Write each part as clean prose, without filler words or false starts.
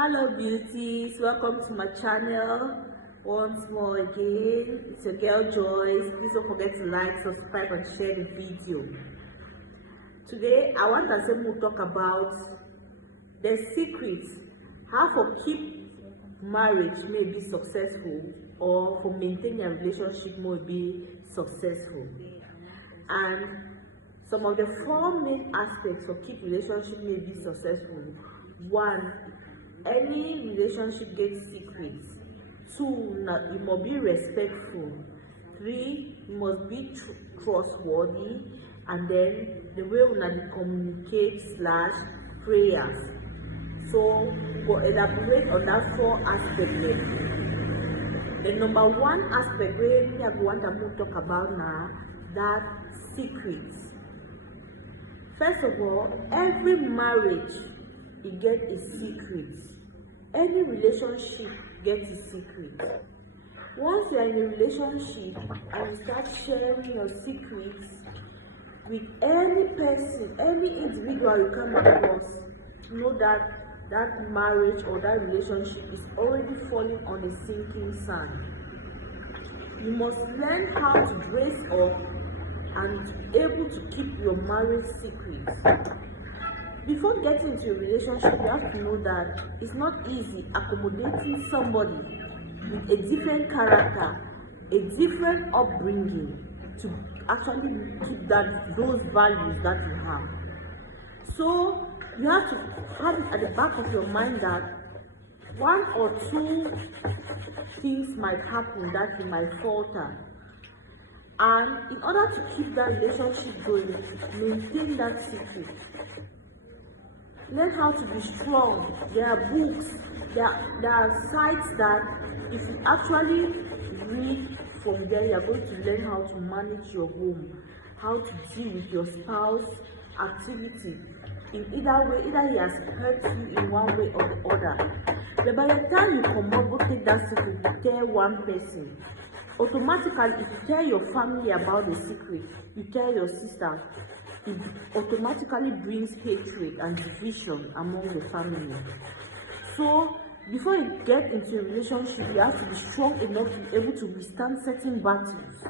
Hello beauties, welcome to my channel once more again. It's your girl Joyce. Please don't forget to like, subscribe and share the video. Today I want to talk about the secrets how for keep marriage may be successful or for maintaining a relationship may be successful, and some of the four main aspects for keep relationship may be successful. 1. Any relationship gets secrets. 2. You must be respectful. 3. You must be trustworthy. And then the way we communicate / prayers. So we'll elaborate on that 4 aspects. The number 1 aspect where we want to talk about now, that secrets. First of all, every marriage it gets a secret. Any relationship gets a secret. Once you are in a relationship and you start sharing your secrets with any person, any individual you come across, know that that marriage or that relationship is already falling on a sinking sand. You must learn how to brace up and be able to keep your marriage secrets. Before getting into a relationship, you have to know that it's not easy accommodating somebody with a different character, a different upbringing, to actually keep those values that you have. So you have to have it at the back of your mind that 1 or 2 things might happen that you might falter. And in order to keep that relationship going, maintain that secret. Learn how to be strong. There are books, there are sites that if you actually read from there, you are going to learn how to manage your home, how to deal with your spouse activity in either way, either he has hurt you in one way or the other. But by the time you come up, go take that secret, you tell one person. Automatically, if you tell your family about the secret, you tell your sister, it automatically brings hatred and division among the family. So before you get into a relationship, you have to be strong enough to be able to withstand certain battles.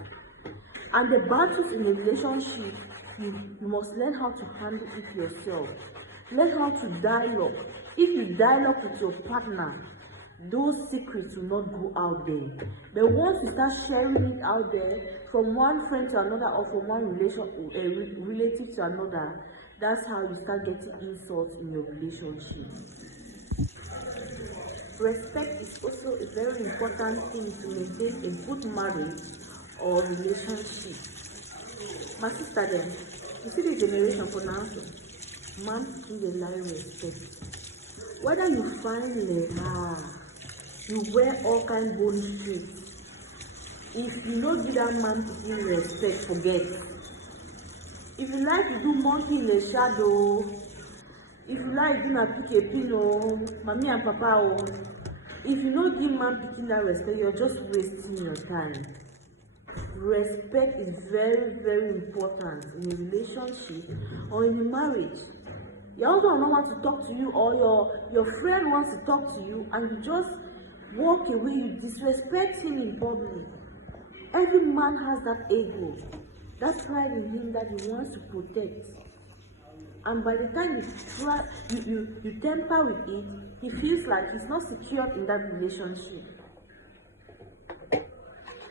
And the battles in a relationship, you must learn how to handle it yourself. Learn how to dialogue. If you dialogue with your partner, those secrets will not go out there. But once you start sharing it out there, from one friend to another or from one relative to another, that's how you start getting insults in your relationship. Respect is also a very important thing to maintain a good marriage or relationship. My sister then, you see the generation for now, man in the line respect. Whether you find you wear all kind of bone streets, if you don't give that man to respect, forget. If you like to do monkey in the shadow, if you like to pick a pin, mommy and papa, if you don't give man picking that respect, you're just wasting your time. Respect is very, very important in a relationship or in a marriage. Your husband don't want to talk to you, or your friend wants to talk to you, and you just walk away, you disrespect him in public. Every man has that ego, that pride in him that he wants to protect. And by the time you temper with it, he feels like he's not secure in that relationship.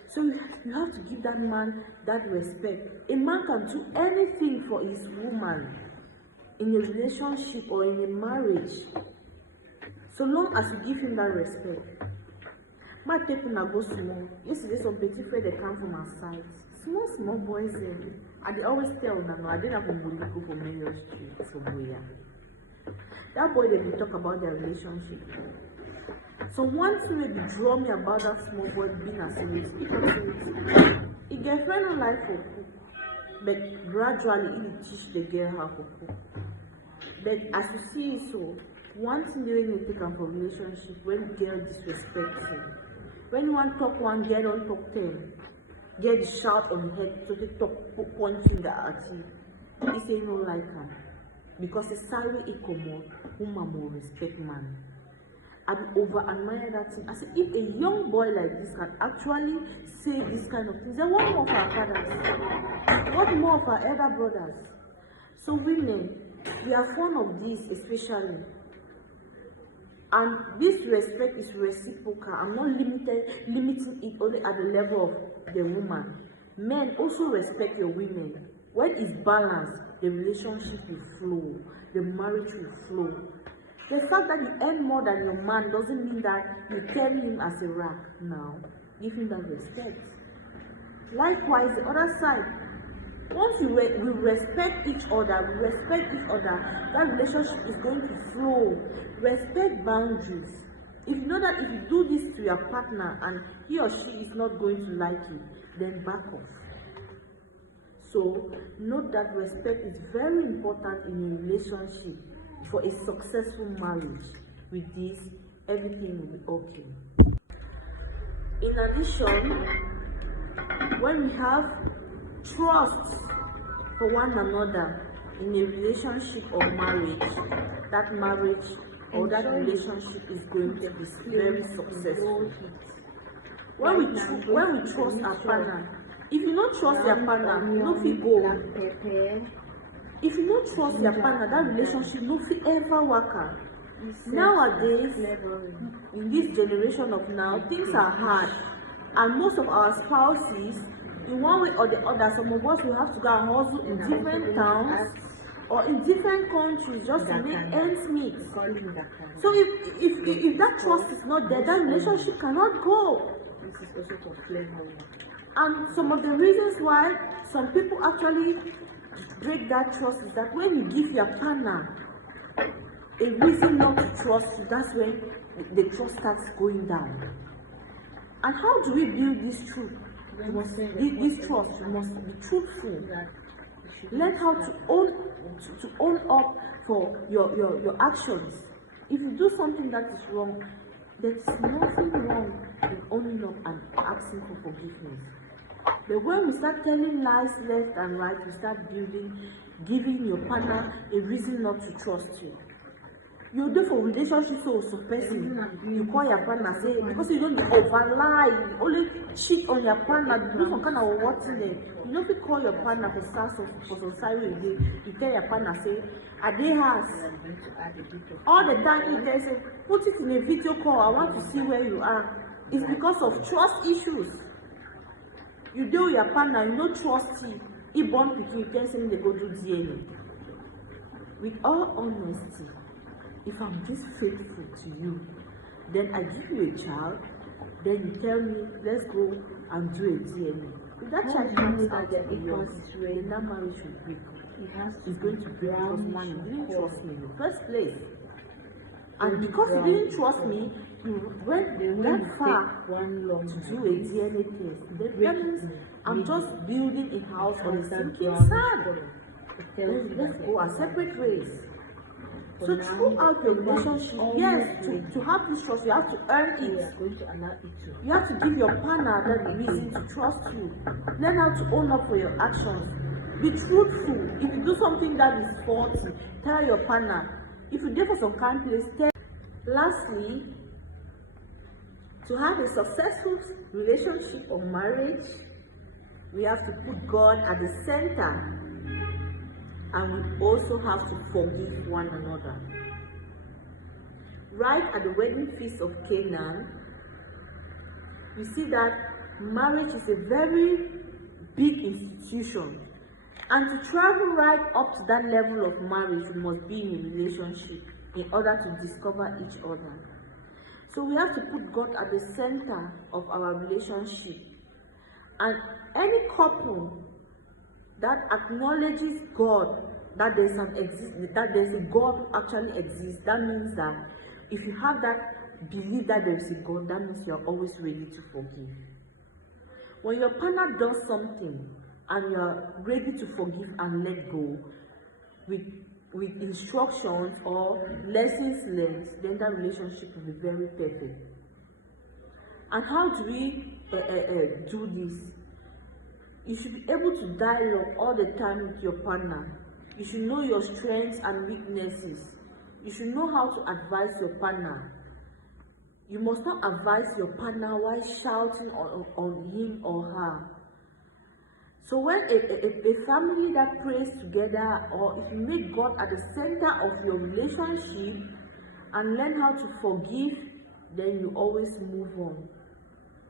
So you have to give that man that respect. A man can do anything for his woman in a relationship or in a marriage, so long as you give him that respect. My people now go small. Yesterday some petty friend they come from our side. Small boys and they always tell them, no, I didn't have a go for Mayor Street somewhere. That boy they will talk about their relationship. So one thing maybe draw me about that small boy being a serious because he get friend on life for cook, but gradually he will teach the girl how to cook. But as you see it, so one thing they need to take from relationship when girl disrespects him. When you want to talk one, girl don't talk 10. Girl the shout on the head, so they talk one finger at you. He say no like her. Because it's sorry he come out, woman will respect man. I be over admire that thing. I say, if a young boy like this can actually say this kind of things, then what more of our fathers? What more of our elder brothers? So women, we are fond of this especially. And this respect is reciprocal. I'm not limiting it only at the level of the woman. Men also respect your women. When it's balanced, the relationship will flow, the marriage will flow. The fact that you earn more than your man doesn't mean that you carry him as a rag now. Give him that respect. Likewise, the other side, once we respect each other, that relationship is going to flow. Respect boundaries. If you know that if you do this to your partner and he or she is not going to like it, then back off. So, note that respect is very important in a relationship for a successful marriage. With this, everything will be okay. In addition, when we have trust for one another in a relationship or marriage, that marriage or that relationship is going to be very successful. When we trust our partner, if you don't trust your partner, you no fit go. If you don't trust your partner, that relationship no fit ever work out. Nowadays, in this generation of now, things are hard, and most of our spouses, in one way or the other, some of us will have to go and hustle in different towns or in different countries just to make ends meet. So if that trust is not there, that relationship cannot go. And some of the reasons why some people actually break that trust is that when you give your partner a reason not to trust you, that's when the trust starts going down. And how do we build this truth? This trust, you must be truthful. Learn how to own up for your actions. If you do something that is wrong, there is nothing wrong in owning up and asking for forgiveness. But when we start telling lies left and right, we start giving your partner a reason not to trust you. You do for relationship so suppressing. You call your partner, say, because you don't over lie, you only cheat on your partner, you do some kind of what in it. You don't fit call your partner for society again. You tell your partner, say, are they house? All the time you tell, say, put it in a video call, I want to see where you are. It's because of trust issues. You deal with your partner, you don't trust him. He born pikin, you tell him they go do DNA. With all honesty, if I'm this faithful to you, then I give you a child, then you tell me, let's go and do a DNA. If that child comes out of yours, then that marriage will break. It's going to break because man, you didn't trust me in the first place. And because you didn't trust me, you went that far to do a DNA test. That means I'm just building a house on a sinking sand. Let's go our separate ways. So throughout your relationship, yes, to have this trust, you have to earn it. You have to give your partner that reason to trust you. Learn how to own up for your actions. Be truthful. If you do something that is faulty, tell your partner. If you did for some kind place, tell. Lastly, to have a successful relationship or marriage, we have to put God at the center. And we also have to forgive one another. Right at the wedding feast of Canaan, we see that marriage is a very big institution. And to travel right up to that level of marriage, we must be in a relationship in order to discover each other. So we have to put God at the center of our relationship. And any couple that acknowledges God, that there's a God actually exists, that means that if you have that belief that there is a God, that means you're always ready to forgive. When your partner does something and you're ready to forgive and let go with instructions or lessons learned, then that relationship will be very perfect. And how do we do this? You should be able to dialogue all the time with your partner. You should know your strengths and weaknesses. You should know how to advise your partner. You must not advise your partner while shouting on him or her. So when a family that prays together, or if you make God at the center of your relationship and learn how to forgive, then you always move on.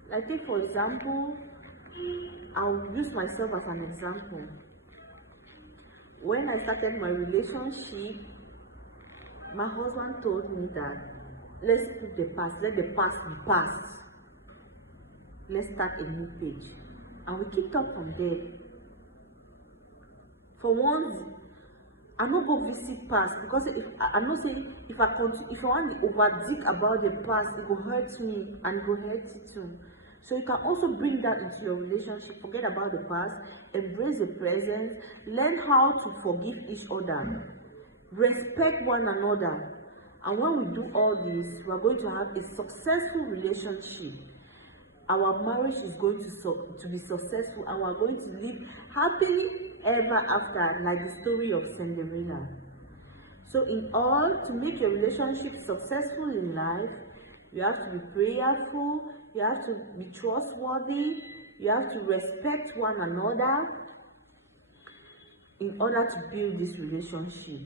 Like take for example, I'll use myself as an example. When I started my relationship, my husband told me that let's put the past, let the past be past. Let's start a new page. And we kicked up from there. For once, I no go visit past because I know say if I continue, if I want to overthink about the past, it will hurt me and it will hurt you too. So you can also bring that into your relationship. Forget about the past, embrace the present, learn how to forgive each other, respect one another. And when we do all this, we are going to have a successful relationship. Our marriage is going to be successful, and we are going to live happily ever after, like the story of Cinderella. So in all, to make your relationship successful in life, you have to be prayerful, you have to be trustworthy, you have to respect one another in order to build this relationship.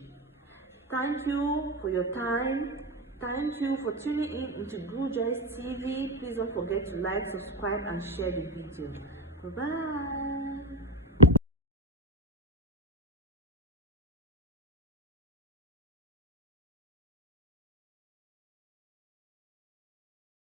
Thank you for your time. Thank you for tuning in into Good Joys TV. Please don't forget to like, subscribe, and share the video. Bye-bye.